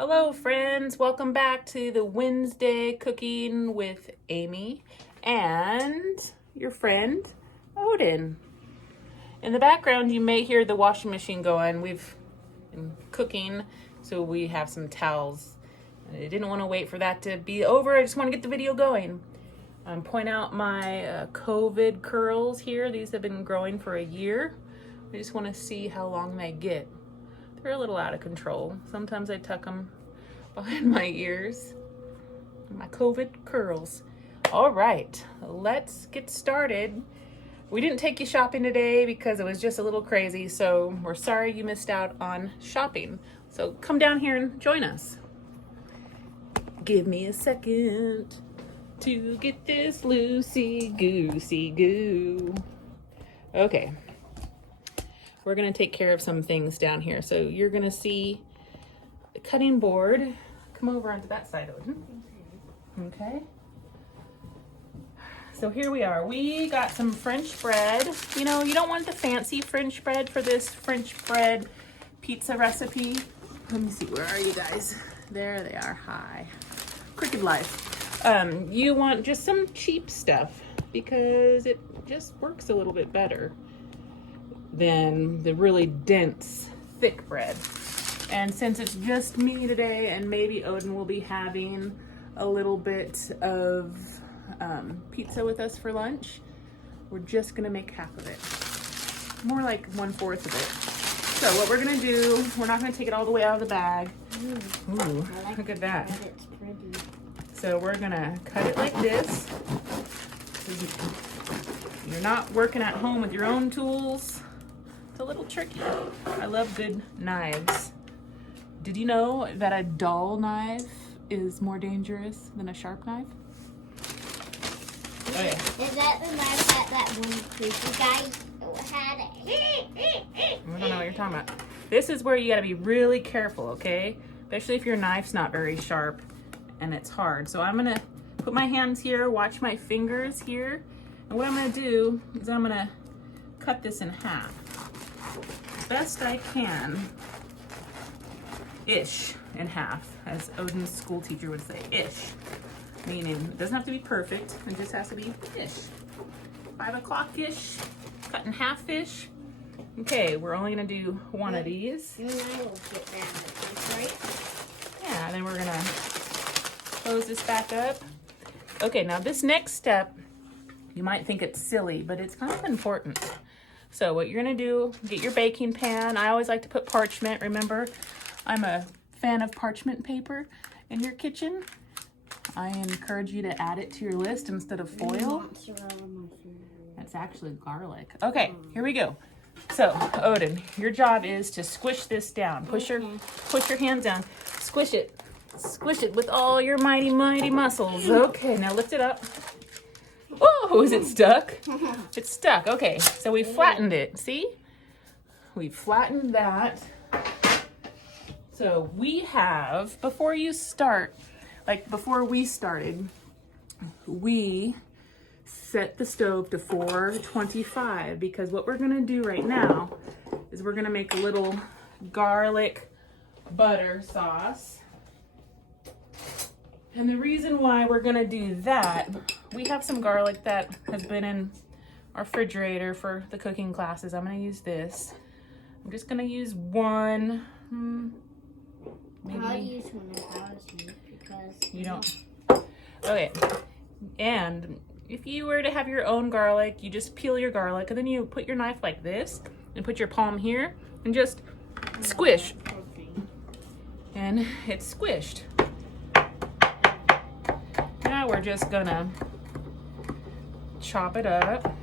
Hello friends, welcome back to the Wednesday Cooking with Amy and your friend Odin. In the background you may hear the washing machine going. We've been cooking, so we have some towels. I didn't want to wait for that to be over. I just want to get the video going. Point out my COVID curls here. These have been growing for a year. I just want to see how long they get. They're a little out of control. Sometimes I tuck them behind my ears. My COVID curls. All right, let's get started. We didn't take you shopping today because it was just a little crazy, so we're sorry you missed out on shopping. So come down here and join us. Give me a second to get this loosey-goosey goo. Okay. We're gonna take care of some things down here. So you're gonna see the cutting board. Come over onto that side, Odin. Okay. So here we are. We got some French bread. You know, you don't want the fancy French bread for this French bread pizza recipe. Let me see, where are you guys? There they are, hi. Crooked life. You want just some cheap stuff because it just works a little bit better than the really dense, thick bread. And since it's just me today and maybe Odin will be having a little bit of pizza with us for lunch, we're just gonna make half of it. More like 1/4 of it. So what we're gonna do, we're not gonna take it all the way out of the bag. Ooh, look at that. It's pretty. So we're gonna cut it like this. You're not working at home with your own tools. It's a little tricky. I love good knives. Did you know that a dull knife is more dangerous than a sharp knife? Oh yeah. Is that the knife that one creepy guy had? I don't know what you're talking about. This is where you gotta be really careful, okay? Especially if your knife's not very sharp and it's hard. So I'm gonna put my hands here, watch my fingers here. And what I'm gonna do is I'm gonna cut this in half. Best I can, ish, in half, as Odin's school teacher would say, ish. Meaning, it doesn't have to be perfect, it just has to be ish. 5 o'clock-ish, cut in half-ish. Okay, we're only gonna do one of these. You and I will get that, right? Yeah, and then we're gonna close this back up. Okay, now this next step, you might think it's silly, but it's kind of important. So what you're gonna do, get your baking pan. I always like to put parchment. Remember, I'm a fan of parchment paper in your kitchen. I encourage you to add it to your list instead of foil. That's actually garlic. Okay, here we go. So, Odin, your job is to squish this down. Push your hands down. Squish it with all your mighty muscles. Okay, now lift it up. Oh, is it stuck? It's stuck. Okay, so we flattened it. See? We flattened that. So we have, before we started, we set the stove to 425 because what we're gonna do right now is we're gonna make a little garlic butter sauce. And the reason why we're gonna do that, we have some garlic that has been in our refrigerator for the cooking classes. I'm gonna use this. I'm just gonna use one. Maybe. I'll use one of ours because you don't. Okay. And if you were to have your own garlic, you just peel your garlic and then you put your knife like this and put your palm here and just squish. And it's squished. Now we're just gonna chop it up.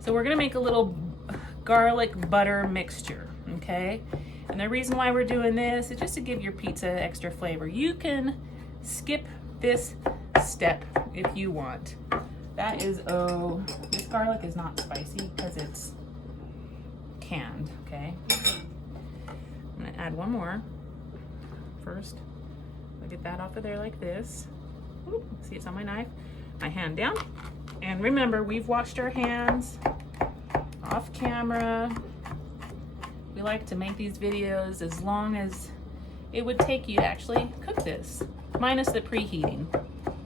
So we're gonna make a little garlic butter mixture, okay? And the reason why we're doing this is just to give your pizza extra flavor. You can skip this step if you want. That is, this garlic is not spicy because it's canned, okay? I'm gonna add one more first. I'll get that off of there like this. Ooh, see, it's on my knife. My hand down. And remember, we've washed our hands off camera. We like to make these videos as long as it would take you to actually cook this, minus the preheating.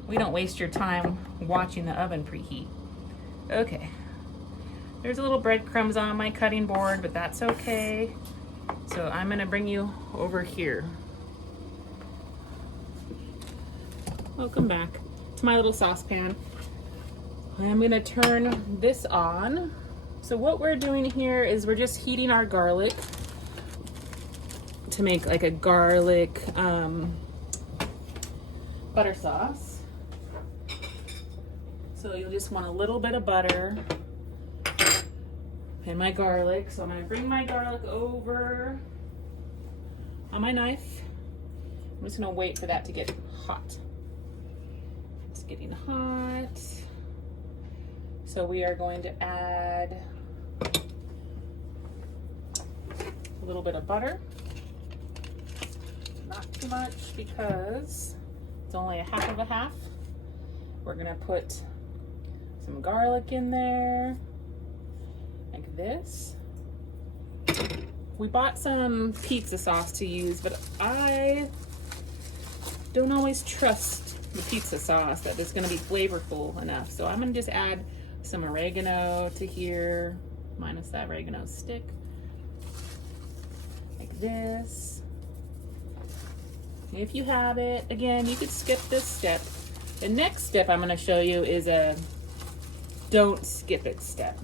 We don't waste your time watching the oven preheat. Okay, there's a little breadcrumbs on my cutting board, but that's okay. So I'm gonna bring you over here. Welcome back to my little saucepan. I'm gonna turn this on. So what we're doing here is we're just heating our garlic to make like a garlic butter sauce. So you'll just want a little bit of butter and my garlic. So I'm gonna bring my garlic over on my knife. I'm just gonna wait for that to get hot. It's getting hot. So we are going to add a little bit of butter. Not too much because it's only a half of a half. We're gonna put some garlic in there, like this. We bought some pizza sauce to use, but I don't always trust the pizza sauce that it's gonna be flavorful enough. So I'm gonna just add some oregano to here, minus that oregano stick, like this. If you have it, again, you could skip this step. The next step I'm gonna show you is a don't skip it step.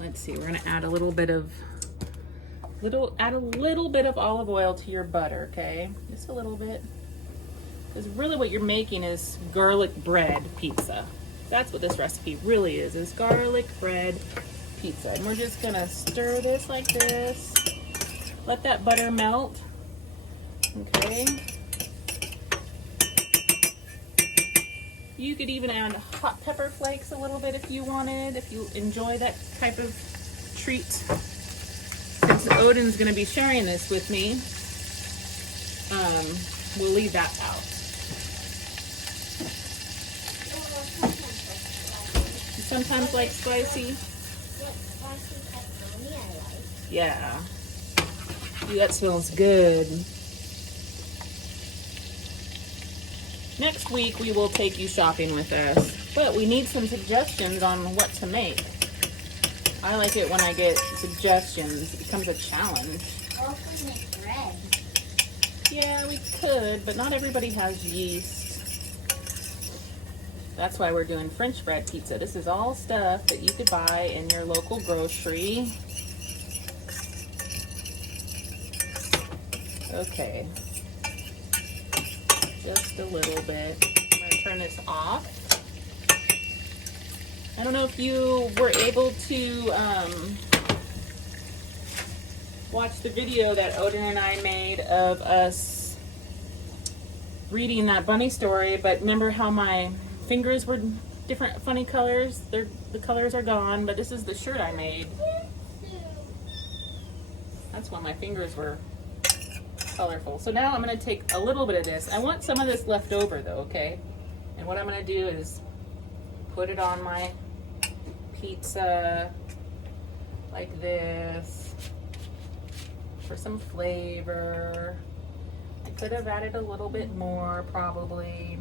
Let's see, we're gonna add a little bit of olive oil to your butter, okay? Just a little bit. Because really what you're making is garlic bread pizza. That's what this recipe really is garlic bread pizza. And we're just gonna stir this like this. Let that butter melt, okay? You could even add hot pepper flakes a little bit if you wanted, if you enjoy that type of treat. Since Odin's gonna be sharing this with me, we'll leave that out. You sometimes like spicy? Yeah. Ooh, that smells good. Next week we will take you shopping with us, but we need some suggestions on what to make. I like it when I get suggestions. It becomes a challenge. Also make bread. Yeah, we could, but not everybody has yeast. That's why we're doing French bread pizza. This is all stuff that you could buy in your local grocery. Okay. Just a little bit. I'm going to turn this off. I don't know if you were able to watch the video that Odin and I made of us reading that bunny story, but remember how my fingers were different funny colors? The colors are gone, but this is the shirt I made. That's when my fingers were colorful. So now I'm going to take a little bit of this. I want some of this left over though, okay? And what I'm going to do is put it on my pizza like this for some flavor. I could have added a little bit more probably.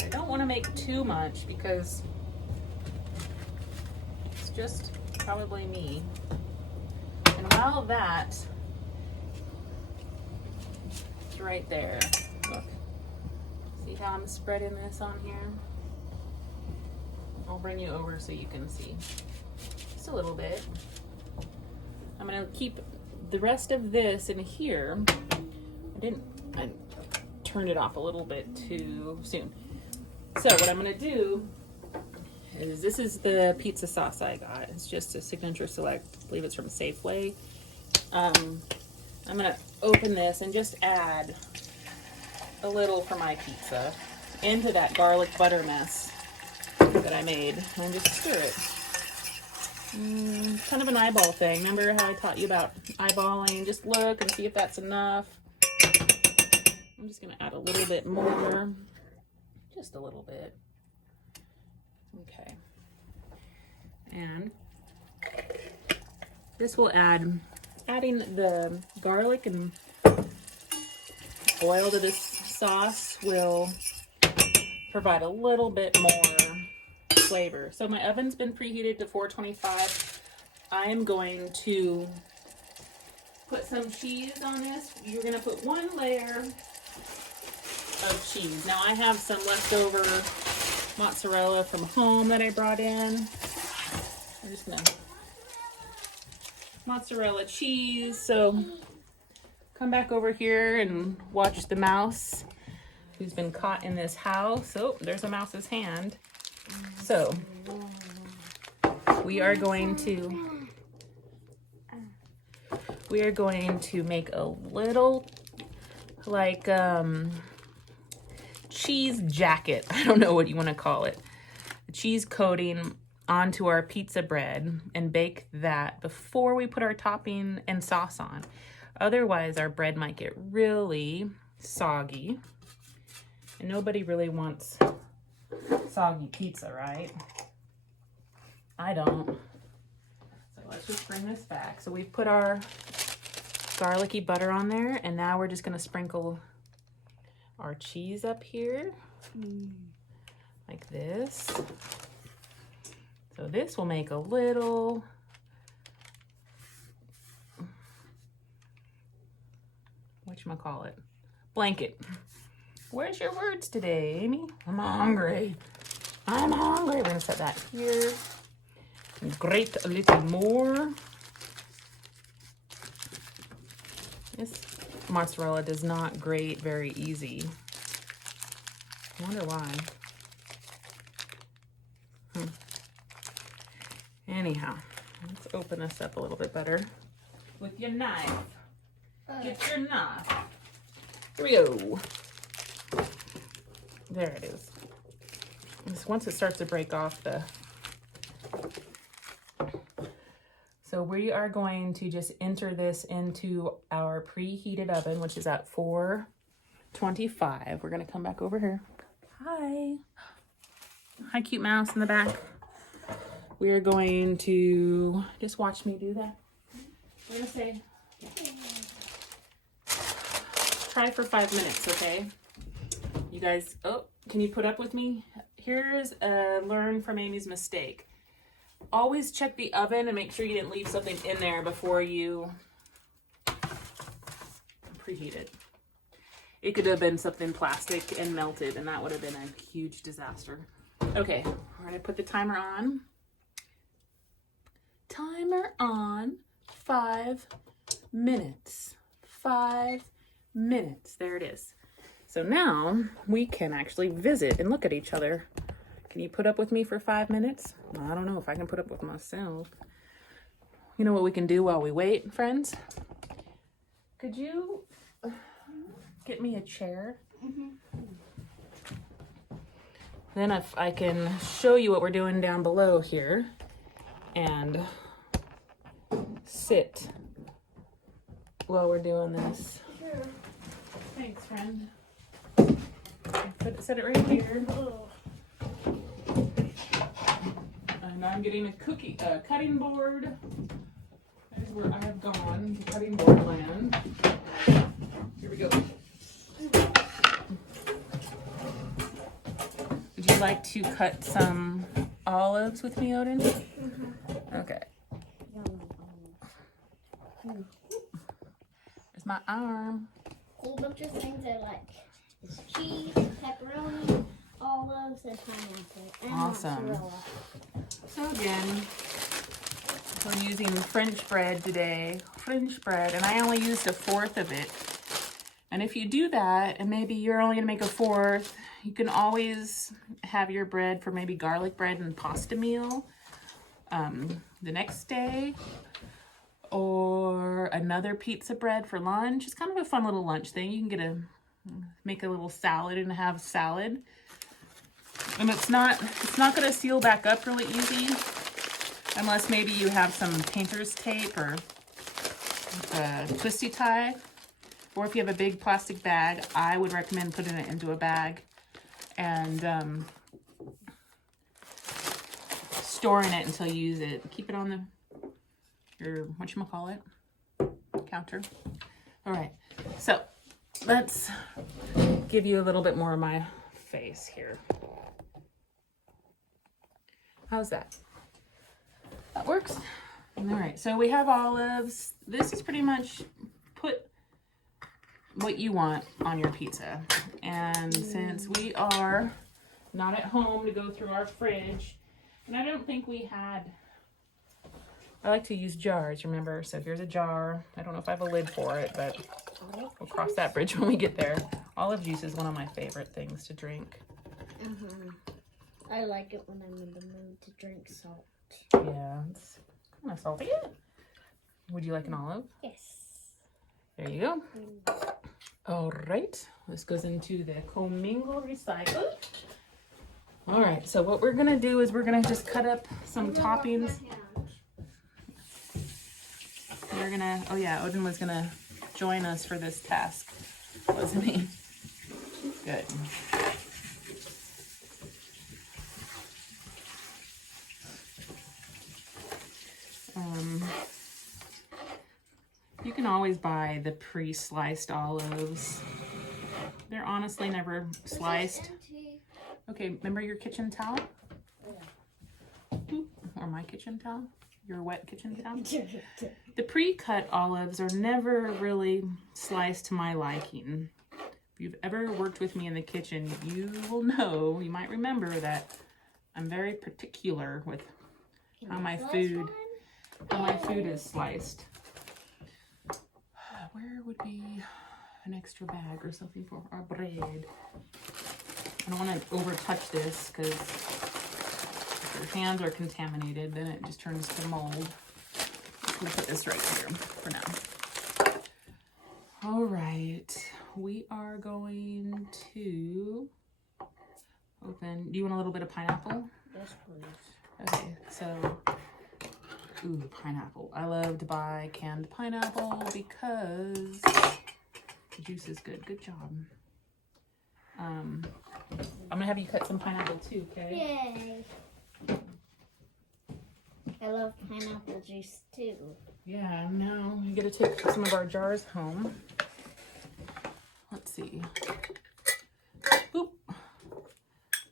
I don't want to make too much because it's just probably me. And while that right there. Look. See how I'm spreading this on here? I'll bring you over so you can see. Just a little bit. I'm gonna keep the rest of this in here. I turned it off a little bit too soon. So what I'm gonna do is, this is the pizza sauce I got. It's just a Signature Select. I believe it's from Safeway. I'm gonna open this and just add a little for my pizza into that garlic butter mess that I made, and just stir it. Kind of an eyeball thing. Remember how I taught you about eyeballing? Just look and see if that's enough. I'm just gonna add a little bit more, just a little bit. Okay, and this will add adding the garlic and oil to this sauce will provide a little bit more flavor. So my oven's been preheated to 425. I am going to put some cheese on this. You're gonna put one layer of cheese. Now I have some leftover mozzarella from home that I brought in. I'm just gonna mozzarella cheese. So come back over here and watch the mouse who's been caught in this house. Oh, there's a mouse's hand. So we are going to make a little like cheese jacket. I don't know what you want to call it. A cheese coating onto our pizza bread and bake that before we put our topping and sauce on. Otherwise, our bread might get really soggy. And nobody really wants soggy pizza, right? I don't. So let's just bring this back. So we've put our garlicky butter on there, and now we're just gonna sprinkle our cheese up here, like this. So this will make a little whatchamacallit, blanket. Where's your words today, Amy? I'm hungry. I'm hungry. We're gonna set that here. Grate a little more. This mozzarella does not grate very easy. I wonder why. Anyhow, let's open this up a little bit better with your knife. Get your knife. Here we go. There it is. Just once it starts to break off the... So we are going to just enter this into our preheated oven, which is at 425. We're going to come back over here. Hi. Hi, cute mouse in the back. We are going to just watch me do that. We're going to say, try for 5 minutes, okay? You guys, oh, can you put up with me? Here's a learn from Amy's mistake. Always check the oven and make sure you didn't leave something in there before you preheat it. It could have been something plastic and melted, and that would have been a huge disaster. Okay, we're gonna put the timer on. Timer on. 5 minutes. 5 minutes. There it is. So now we can actually visit and look at each other. Can you put up with me for 5 minutes? I don't know if I can put up with myself. You know what we can do while we wait, friends? Could you get me a chair? Then if I can show you what we're doing down below here and sit while we're doing this. Sure. Thanks, friend. Set it right here. And I'm getting a cutting board. That is where I have gone, to cutting board land. Here we go. Would you like to cut some olives with me, Odin? Okay. There's my arm. Whole bunch of things I like. It's cheese, pepperoni, olives, and pineapple. And Awesome. mozzarella. So again, we're using French bread today. French bread, and I only used 1/4 of it. And if you do that, and maybe you're only gonna make 1/4, you can always have your bread for maybe garlic bread and pasta meal the next day, or another pizza bread for lunch. It's kind of a fun little lunch thing. You can make a little salad and have salad. And it's not gonna seal back up really easy unless maybe you have some painter's tape or twisty tie. Or if you have a big plastic bag, I would recommend putting it into a bag and storing it until you use it. Keep it on your whatchamacallit, counter. All right, so let's give you a little bit more of my face here. How's that? That works. All right, so we have olives. This is pretty much put what you want on your pizza. And since we are not at home to go through our fridge, and I don't think we had, I like to use jars, remember? So here's a jar. I don't know if I have a lid for it, but we'll cross that bridge when we get there. Olive juice is one of my favorite things to drink. I like it when I'm in the mood to drink salt. Yeah, it's kind of salty. Would you like an olive? Yes. There you go. All right, this goes into the commingle recycle. All right, so what we're gonna do is we're gonna just cut up some toppings. We're gonna, oh yeah, Odin was gonna join us for this task, wasn't he? Good. You can always buy the pre-sliced olives. They're honestly never sliced. Okay, remember your kitchen towel? Or my kitchen towel? Your wet kitchen towel? The pre-cut olives are never really sliced to my liking. If you've ever worked with me in the kitchen, you will know, you might remember that I'm very particular with how my food is sliced. Where would be an extra bag or something for our bread? I don't want to over touch this because if your hands are contaminated, then it just turns to mold. We'll put this right here for now. All right, we are going to open. Do you want a little bit of pineapple? Yes, please. Okay, so, ooh, pineapple. I love to buy canned pineapple because the juice is good. Good job. I'm gonna have you cut some pineapple too, okay? Yay! I love pineapple juice too. Yeah, no, you gotta take some of our jars home. Let's see. Boop.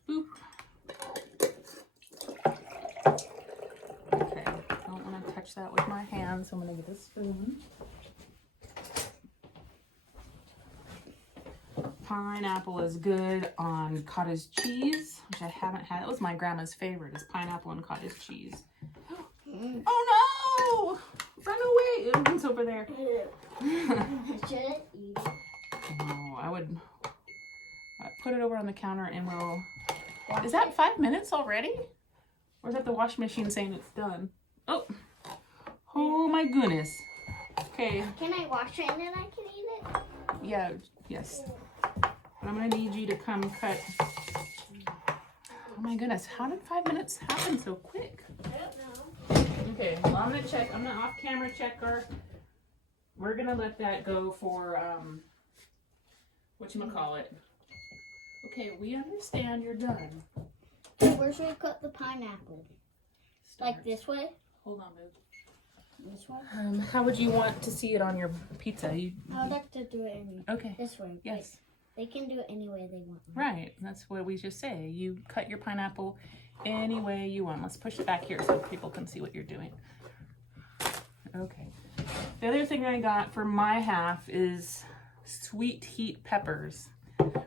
Boop. Okay, I don't want to touch that with my hands, so I'm gonna get a spoon. Pineapple is good on cottage cheese, which I haven't had. That was my grandma's favorite, is pineapple and cottage cheese. Oh no! Run away! It's over there. Should I eat it? No, I would put it over on the counter and we'll... Is that 5 minutes already? Or is that the washing machine saying it's done? Oh! Oh my goodness. Okay. Can I wash it and then I can eat it? Yeah, yes. But I'm gonna need you to come cut. Oh my goodness, how did 5 minutes happen so quick? I don't know. Okay, well I'm gonna check, I'm gonna off camera check our, we're gonna let that go for, whatchamacallit. Okay, we understand you're done. Where should we cut the pineapple? Like this way? Hold on, babe. This way? How would you want to see it on your pizza? I'd like to do it this way. Yes. They can do it any way they want. Right, that's what we just say. You cut your pineapple any way you want. Let's push it back here so people can see what you're doing. Okay. The other thing I got for my half is sweet heat peppers.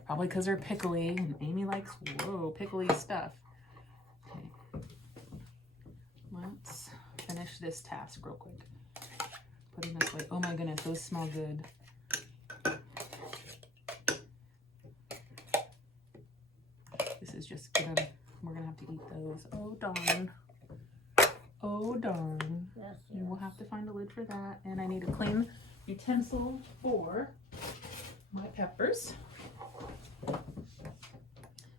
Probably because they're pickly, and Amy likes, whoa, pickly stuff. Okay. Let's finish this task real quick. Put them this way. Oh my goodness, those smell good. This is just gonna, we're gonna have to eat those. Oh darn. Oh darn. Yes, And we'll have to find a lid for that. And I need a clean utensil for my peppers.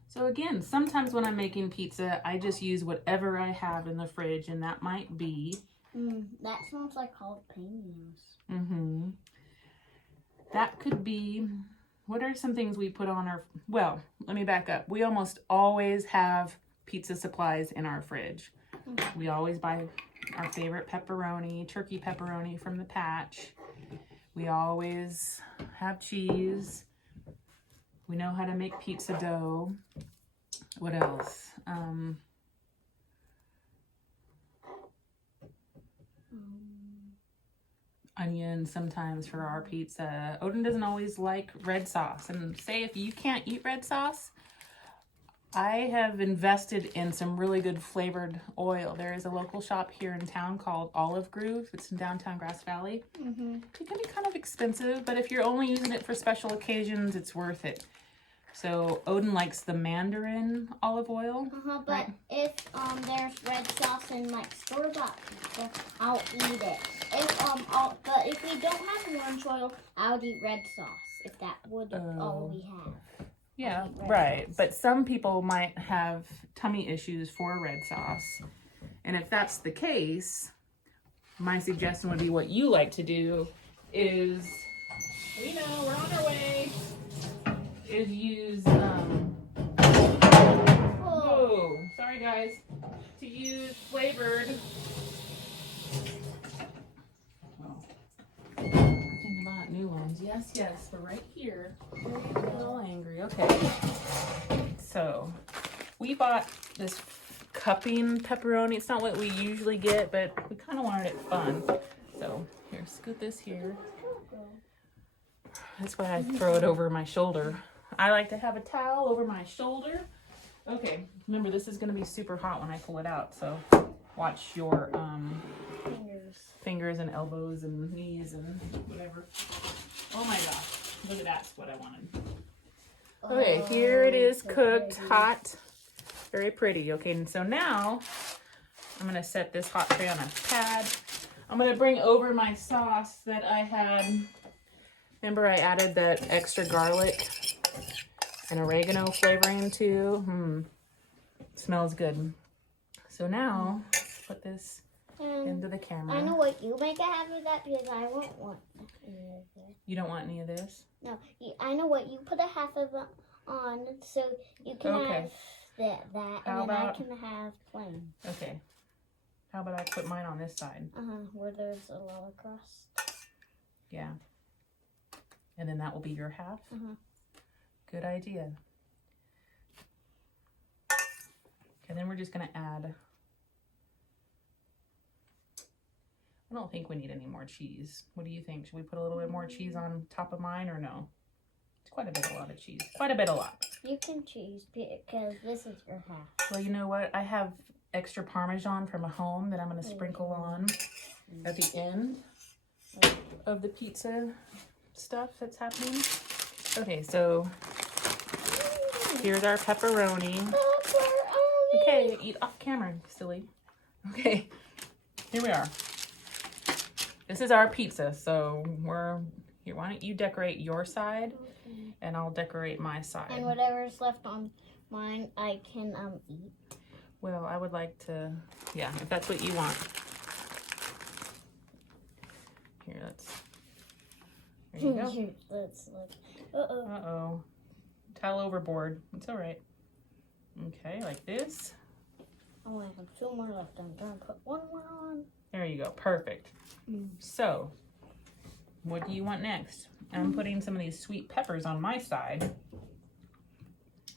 So again, sometimes when I'm making pizza, I just use whatever I have in the fridge, and that might be... that smells like jalapenos. Mm-hmm. That could be... What are some things we put on our... Well, let me back up. We almost always have pizza supplies in our fridge. We always buy our favorite pepperoni, turkey pepperoni from the patch. We always have cheese. We know how to make pizza dough. What else? Onions sometimes for our pizza. Odin doesn't always like red sauce. And say if you can't eat red sauce, I have invested in some really good flavored oil. There is a local shop here in town called Olive Groove. It's in downtown Grass Valley. It can be kind of expensive, but if you're only using it for special occasions, it's worth it. So Odin likes the mandarin olive oil. But if there's red sauce in like store-bought pizza, I'll eat it. But if we don't have orange oil, I'll eat red sauce. If that would all we have. Yeah, right. Sauce. But some people might have tummy issues for red sauce. And if that's the case, my suggestion would be what you like to do is, we know, we're on our way, is use, whoa, sorry guys, to use flavored, thinking about new ones. Yes, we're right here. A little angry, okay. So, we bought this cupping pepperoni. It's not what we usually get, but we kind of wanted it fun. So, here, scoot this here. That's why I throw it over my shoulder. I like to have a towel over my shoulder. Okay, remember this is going to be super hot when I pull it out, so watch your fingers and elbows and knees and whatever. Oh my gosh, look at that's what I wanted. Okay, here it is, cooked, hot, very pretty. Okay, and so now I'm going to set this hot tray on a pad. I'm going to bring over my sauce that I had. Remember I added that extra garlic and oregano flavoring too. Smells good. So now, put this into the camera. I know what you make out of that because I won't want any of this. You don't want any of this? No, I know what you put a half of it on so you can have that and then I can have plain. Okay. How about I put mine on this side? Where there's a lot of crust. Yeah. And then that will be your half? Good idea. Okay, then we're just going to add... I don't think we need any more cheese. What do you think? Should we put a little bit more cheese on top of mine or no? It's quite a lot of cheese. Quite a bit, a lot. You can choose because this is your half. Well, you know what? I have extra Parmesan from home that I'm going to sprinkle on at the end of the pizza stuff that's happening. Okay, so here's our pepperoni. Okay, eat off camera, silly. Okay, here we are. This is our pizza, so we're here. Why don't you decorate your side, and I'll decorate my side. And whatever's left on mine, I can eat. Well, I would like to, yeah, if that's what you want. Here, there you go. Let's look. Uh-oh. Towel overboard. It's all right. Okay, like this. I only have 2 more left. I'm going to put 1 more on. There you go. Perfect. So, what do you want next? I'm putting some of these sweet peppers on my side.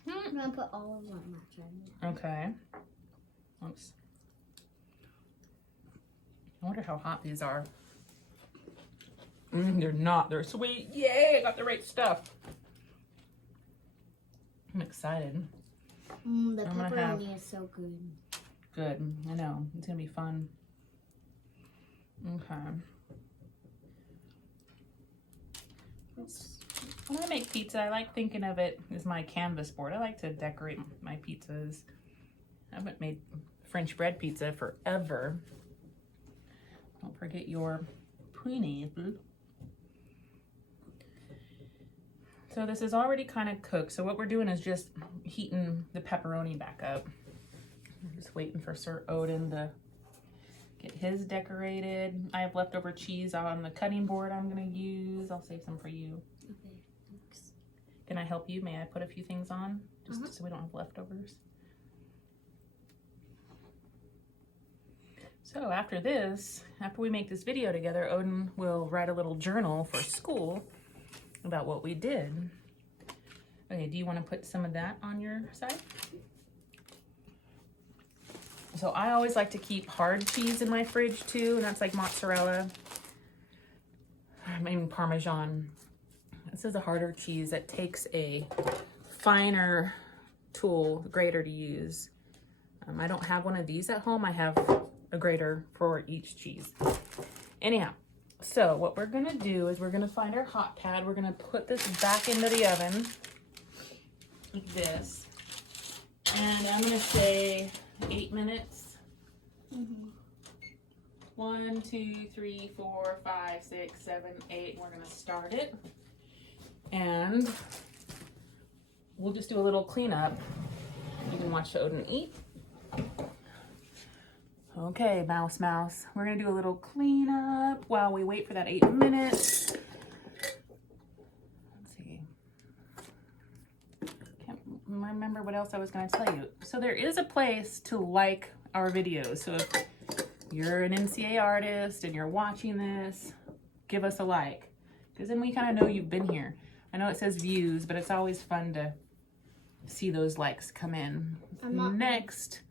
I'm going to put all of them on my side. Okay. Oops. I wonder how hot these are. They're not. They're sweet. Yay! I got the right stuff. I'm excited. The pepperoni is so good. Good. I know. It's going to be fun. Okay. When I make pizza, I like thinking of it as my canvas board. I like to decorate my pizzas. I haven't made French bread pizza forever. Don't forget your pineapple. So this is already kind of cooked. So what we're doing is just heating the pepperoni back up. I'm just waiting for Sir Odin to get his decorated. I have leftover cheese on the cutting board I'm going to use. I'll save some for you. Okay, thanks. Can I help you? May I put a few things on? Just so we don't have leftovers. So after this, after we make this video together, Odin will write a little journal for school about what we did. Okay, do you want to put some of that on your side? So I always like to keep hard cheese in my fridge too, and that's like mozzarella. I mean Parmesan. This is a harder cheese that takes a finer tool, grater to use. I don't have one of these at home. I have a grater for each cheese. Anyhow, so what we're gonna do is we're gonna find our hot pad. We're gonna put this back into the oven like this. And I'm gonna say 8 minutes. 1, 2, 3, 4, 5, 6, 7, 8. We're gonna start it. And we'll just do a little cleanup. You can watch Odin eat. Okay, mouse. We're gonna do a little cleanup while we wait for that 8 minutes. Let's see. Can't remember what else I was gonna tell you. So there is a place to like our videos. So if you're an NCA artist and you're watching this, give us a like. Because then we kind of know you've been here. I know it says views, but it's always fun to see those likes come in. Next,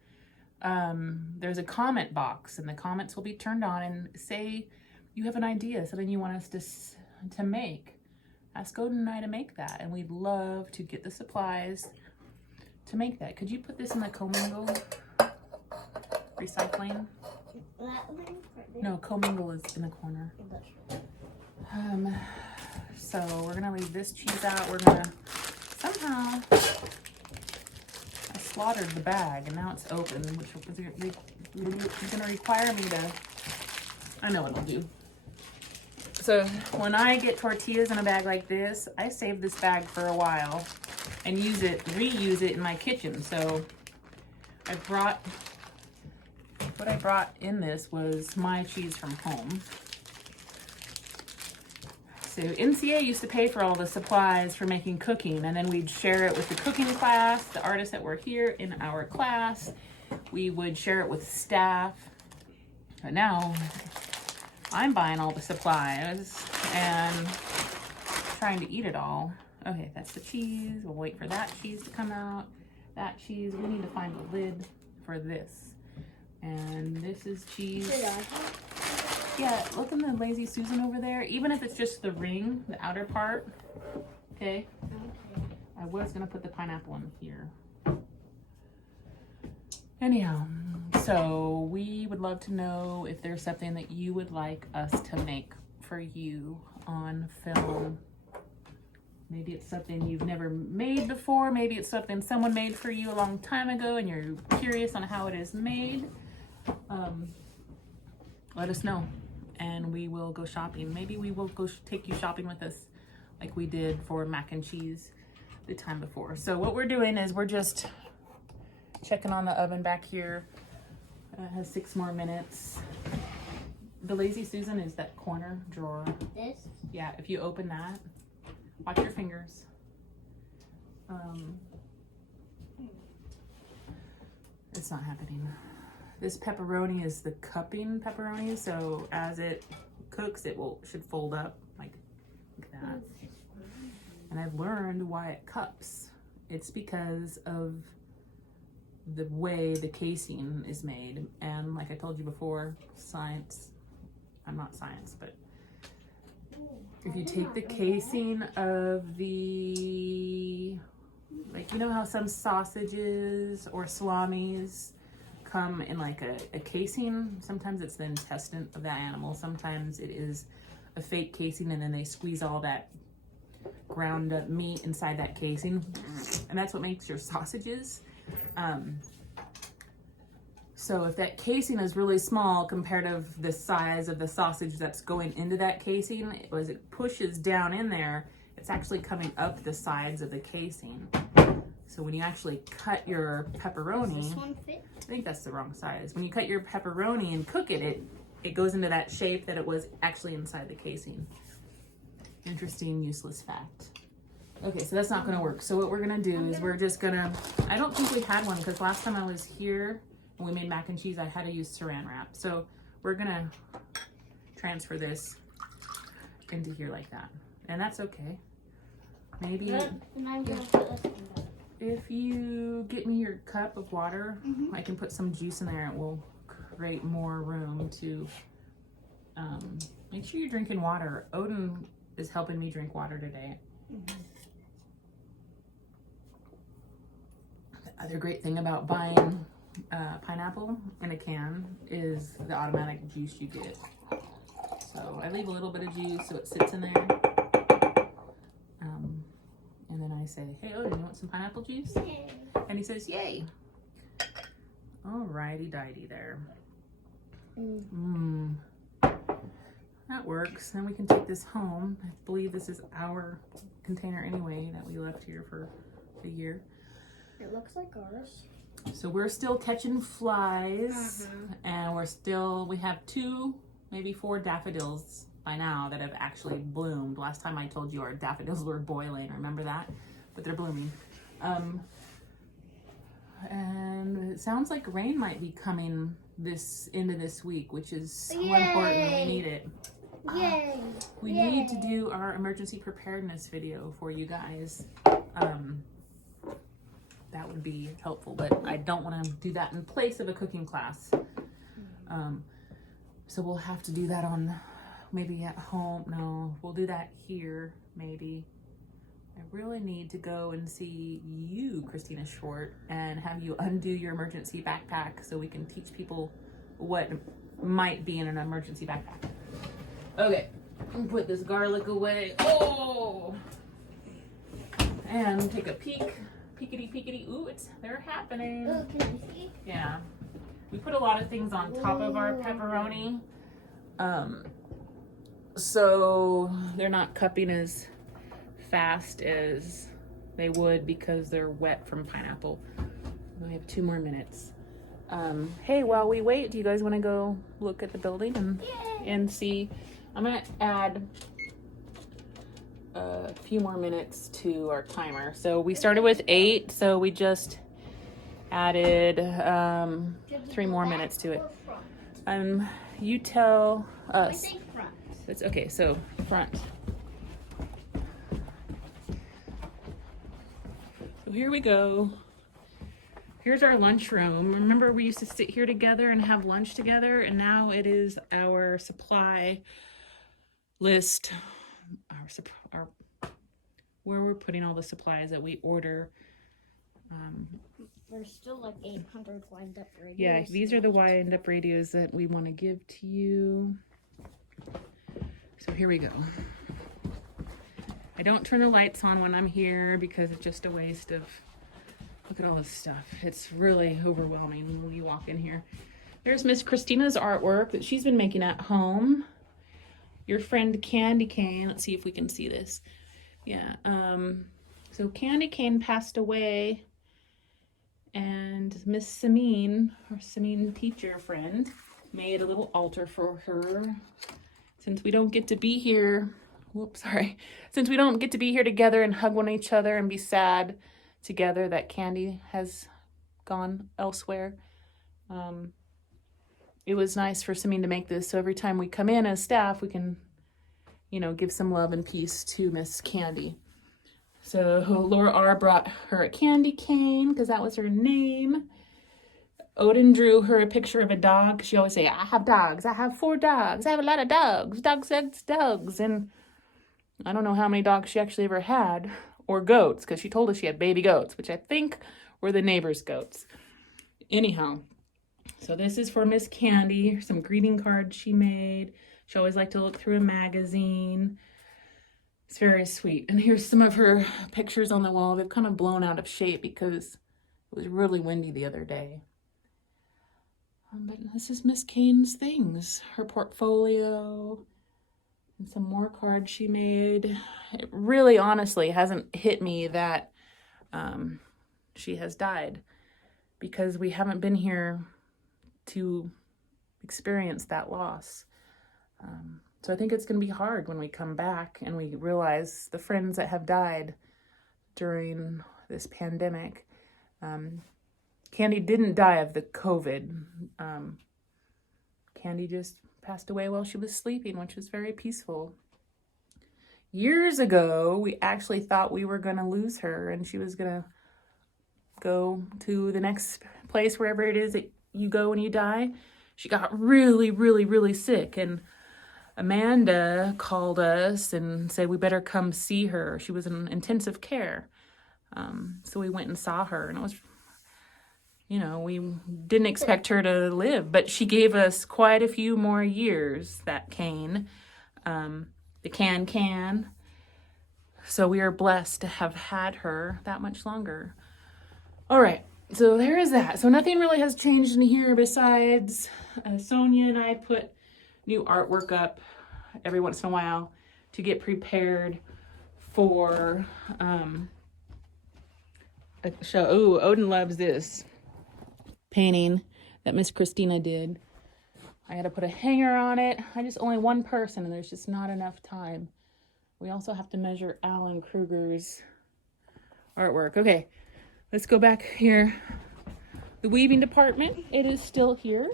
there's a comment box, and the comments will be turned on, and say you have an idea, something you want us to make. Ask Odin and I to make that, and we'd love to get the supplies to make that. Could you put this in the commingle recycling? No, commingle is in the corner. So we're gonna leave this cheese out. We're gonna somehow, I slaughtered the bag and now it's open, which is gonna require me to, I know what I'll do. So when I get tortillas in a bag like this, I save this bag for a while and reuse it in my kitchen. So what I brought in this was my cheese from home. So NCA used to pay for all the supplies for making cooking, and then we'd share it with the cooking class, the artists that were here in our class. We would share it with staff. But now I'm buying all the supplies and trying to eat it all. Okay, that's the cheese. We'll wait for that cheese to come out. That cheese, we need to find the lid for this. And this is cheese. Yeah, look in the Lazy Susan over there. Even if it's just the ring, the outer part. Okay. I was gonna put the pineapple in here. Anyhow, so we would love to know if there's something that you would like us to make for you on film. Maybe it's something you've never made before. Maybe it's something someone made for you a long time ago and you're curious on how it is made. Let us know and we will go shopping. Maybe we will go take you shopping with us like we did for mac and cheese the time before. So what we're doing is we're just checking on the oven back here. It has 6 more minutes. The Lazy Susan is that corner drawer. This? Yeah, if you open that, watch your fingers. It's not happening. This pepperoni is the cupping pepperoni, so as it cooks, it should fold up like that. And I've learned why it cups. It's because of the way the casing is made. And like I told you before, I'm not science, but if you take the casing of the, like, you know how some sausages or salamis come in like a casing? Sometimes it's the intestine of that animal. Sometimes it is a fake casing and then they squeeze all that ground up meat inside that casing. And that's what makes your sausages. So if that casing is really small compared to the size of the sausage that's going into that casing, as it pushes down in there, it's actually coming up the sides of the casing. So when you actually cut your pepperoni, Does this one fit? I think that's the wrong size. When you cut your pepperoni and cook it, it goes into that shape that it was actually inside the casing. Interesting, useless fact. Okay, so that's not gonna work. So what we're gonna do is we're just gonna, I don't think we had one because last time I was here, when we made mac and cheese, I had to use saran wrap. So we're gonna transfer this into here like that. And that's okay. Maybe if you get me your cup of water, I can put some juice in there. It will create more room to make sure you're drinking water. Odin is helping me drink water today. The other great thing about buying pineapple in a can is the automatic juice you get. So I leave a little bit of juice so it sits in there. And then I say, hey Odin, you want some pineapple juice? Yay. And he says, yay. Alrighty dighty there. That works. Then we can take this home. I believe this is our container anyway that we left here for a year. It looks like ours. So we're still catching flies, and we have 2, maybe 4 daffodils by now that have actually bloomed. Last time I told you our daffodils were boiling, remember that? But they're blooming. And it sounds like rain might be coming this into this week, which is so important. We need it. Yay! We need to do our emergency preparedness video for you guys. That would be helpful, but I don't want to do that in place of a cooking class. So we'll have to do that on maybe at home. No, we'll do that here maybe. I really need to go and see you, Christina Short, and have you undo your emergency backpack so we can teach people what might be in an emergency backpack. Okay, put this garlic away. Oh! And take a peek. Peekity. Ooh, they're happening. Oh, can I see? Yeah. We put a lot of things on top of our pepperoni. So they're not cupping as fast as they would because they're wet from pineapple. We have 2 more minutes. Hey, while we wait, do you guys want to go look at the building and see? I'm going to add a few more minutes to our timer. So we started with 8, so we just added 3 more minutes to it. You tell us. I think front. It's okay, so front. So here we go. Here's our lunchroom. Remember we used to sit here together and have lunch together, and now it is our supply list, our where we're putting all the supplies that we order. There's still like 800 wind up radios. Yeah, these are the wind up radios that we want to give to you. So here we go. I don't turn the lights on when I'm here because it's just a waste of, look at all this stuff. It's really overwhelming when you walk in here. There's Miss Christina's artwork that she's been making at home. Your friend Candy Cane, let's see if we can see this. Yeah, so Candy Cane passed away, and Miss Samine, our Samine teacher friend, made a little altar for her. Since we don't get to be here, since we don't get to be here together and hug one each other and be sad together that Candy has gone elsewhere, it was nice for Samine to make this, so every time we come in as staff, we can, give some love and peace to Miss Candy. So Laura R. brought her a candy cane because that was her name. Odin drew her a picture of a dog. She always say, I have dogs. I have 4 dogs. I have a lot of dogs. Dogs. And I don't know how many dogs she actually ever had, or goats, because she told us she had baby goats, which I think were the neighbor's goats. Anyhow, so this is for Miss Candy, some greeting cards she made. She always liked to look through a magazine. It's very sweet. And here's some of her pictures on the wall. They've kind of blown out of shape because it was really windy the other day. But this is Miss Kane's things, her portfolio, and some more cards she made. It really honestly hasn't hit me that she has died, because we haven't been here to experience that loss. So I think it's going to be hard when we come back and we realize the friends that have died during this pandemic. Candy didn't die of the COVID. Candy just passed away while she was sleeping, which was very peaceful. Years ago, we actually thought we were going to lose her and she was going to go to the next place, wherever it is that you go when you die. She got really, really, really sick, and Amanda called us and said we better come see her. She was in intensive care. So we went and saw her, and it was, you know, we didn't expect her to live, but she gave us quite a few more years, that cane, the can. So we are blessed to have had her that much longer. All right, so there is that. So nothing really has changed in here besides Sonia and I put new artwork up every once in a while to get prepared for a show. Oh, Odin loves this painting that Miss Christina did. I had to put a hanger on it. I just only one person and there's just not enough time. We also have to measure Alan Kruger's artwork. Okay, let's go back here. The weaving department, it is still here.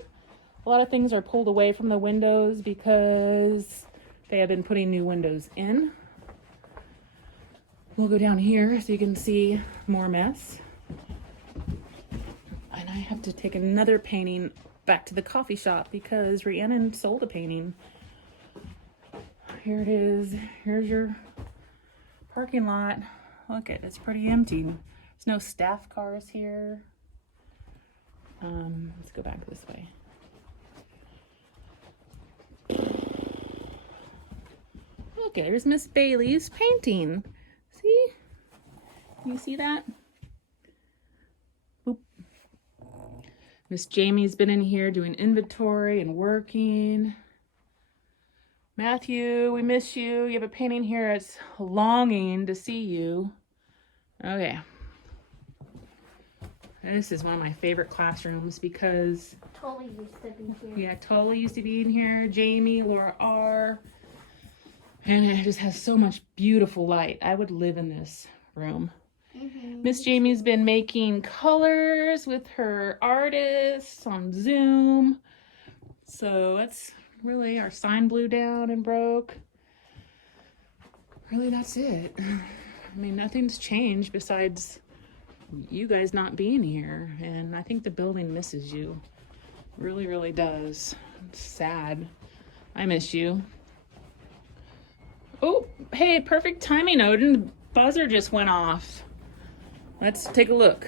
A lot of things are pulled away from the windows because they have been putting new windows in. We'll go down here so you can see more mess. And I have to take another painting back to the coffee shop because Rhiannon sold a painting. Here it is. Here's your parking lot. Look, it's pretty empty. There's no staff cars here. Let's go back this way. Okay, there's Miss Bailey's painting. See? Can you see that? Boop. Miss Jamie's been in here doing inventory and working. Matthew, we miss you. You have a painting here. It's longing to see you. Okay. This is one of my favorite classrooms because Totally used to be here. yeah, Totally used to be in here. Jamie, Laura R. And it just has so much beautiful light. I would live in this room. Miss Jamie's been making colors with her artists on Zoom. So that's really, our sign blew down and broke. Really, that's it. I mean, nothing's changed besides you guys not being here. And I think the building misses you. Really, really does. It's sad. I miss you. Oh, hey, perfect timing, Odin. The buzzer just went off. Let's take a look.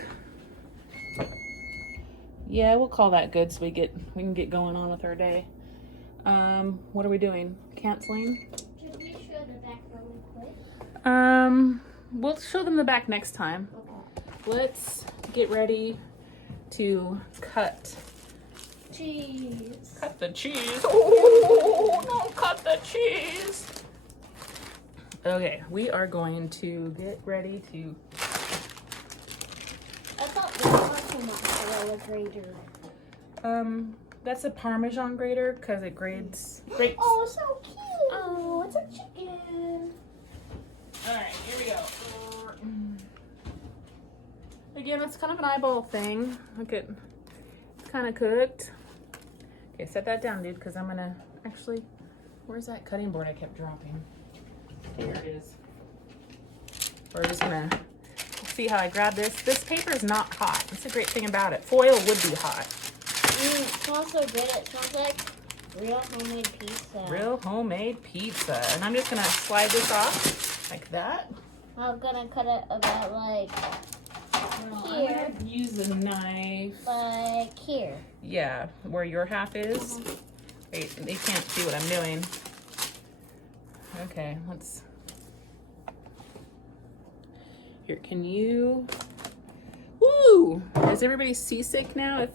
Yeah, we'll call that good so we can get going on with our day. What are we doing? Canceling? Should we show the back really quick? We'll show them the back next time. Okay. Let's get ready to cut. Cheese. Cut the cheese. Oh, don't cut the cheese. Okay, we are going to get ready to. I thought this was a mozzarella grater. That's a Parmesan grater because it grates. Oh, so cute. Oh, it's a chicken. All right, here we go. Again, it's kind of an eyeball thing. Look at, it's kind of cooked. Okay, set that down, dude, because I'm gonna actually. Where's that cutting board I kept dropping? Here it is. We're just gonna see how I grab this. This paper is not hot. That's a great thing about it. Foil would be hot. It smells so good. It smells like real homemade pizza. Real homemade pizza. And I'm just gonna slide this off like that. I'm gonna cut it about like here. I'm gonna use a knife. Like here. Yeah, where your half is. Wait, they can't see what I'm doing. Okay, let's. Here, can you? Woo! Is everybody seasick now?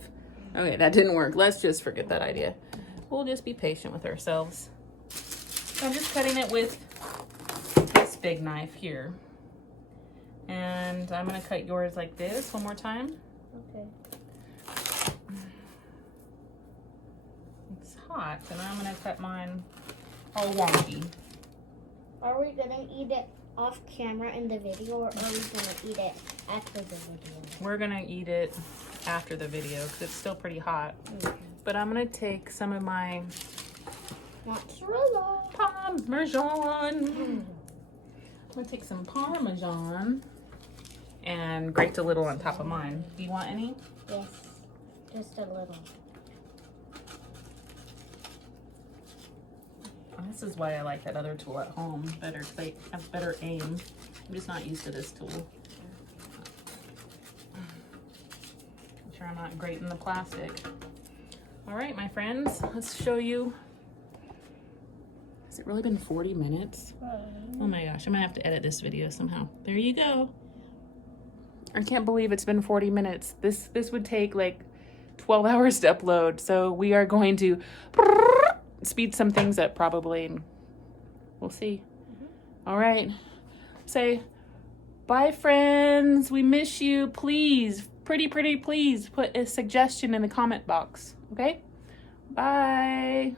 Okay, that didn't work. Let's just forget that idea. We'll just be patient with ourselves. I'm just cutting it with this big knife here. And I'm gonna cut yours like this one more time. Okay. It's hot, and I'm gonna cut mine all wonky. Are we gonna eat it off camera in the video, or are we gonna eat it after the video? We're gonna eat it after the video because it's still pretty hot. But I'm gonna take some of my Mozzarella. Parmesan. I'm gonna take some Parmesan and grate a little on top of mine. Do you want any? Yes, just a little. This is why I like that other tool at home better, because I have better aim. I'm just not used to this tool. Make sure I'm not grating the plastic. All right, my friends, let's show you. Has it really been 40 minutes? Oh my gosh, I'm gonna have to edit this video somehow. There you go. I can't believe it's been 40 minutes. This would take like 12 hours to upload. So we are going to speed some things up probably, and we'll see. All right, say bye, friends. We miss you. Please, pretty please put a suggestion in the comment box. Okay, bye.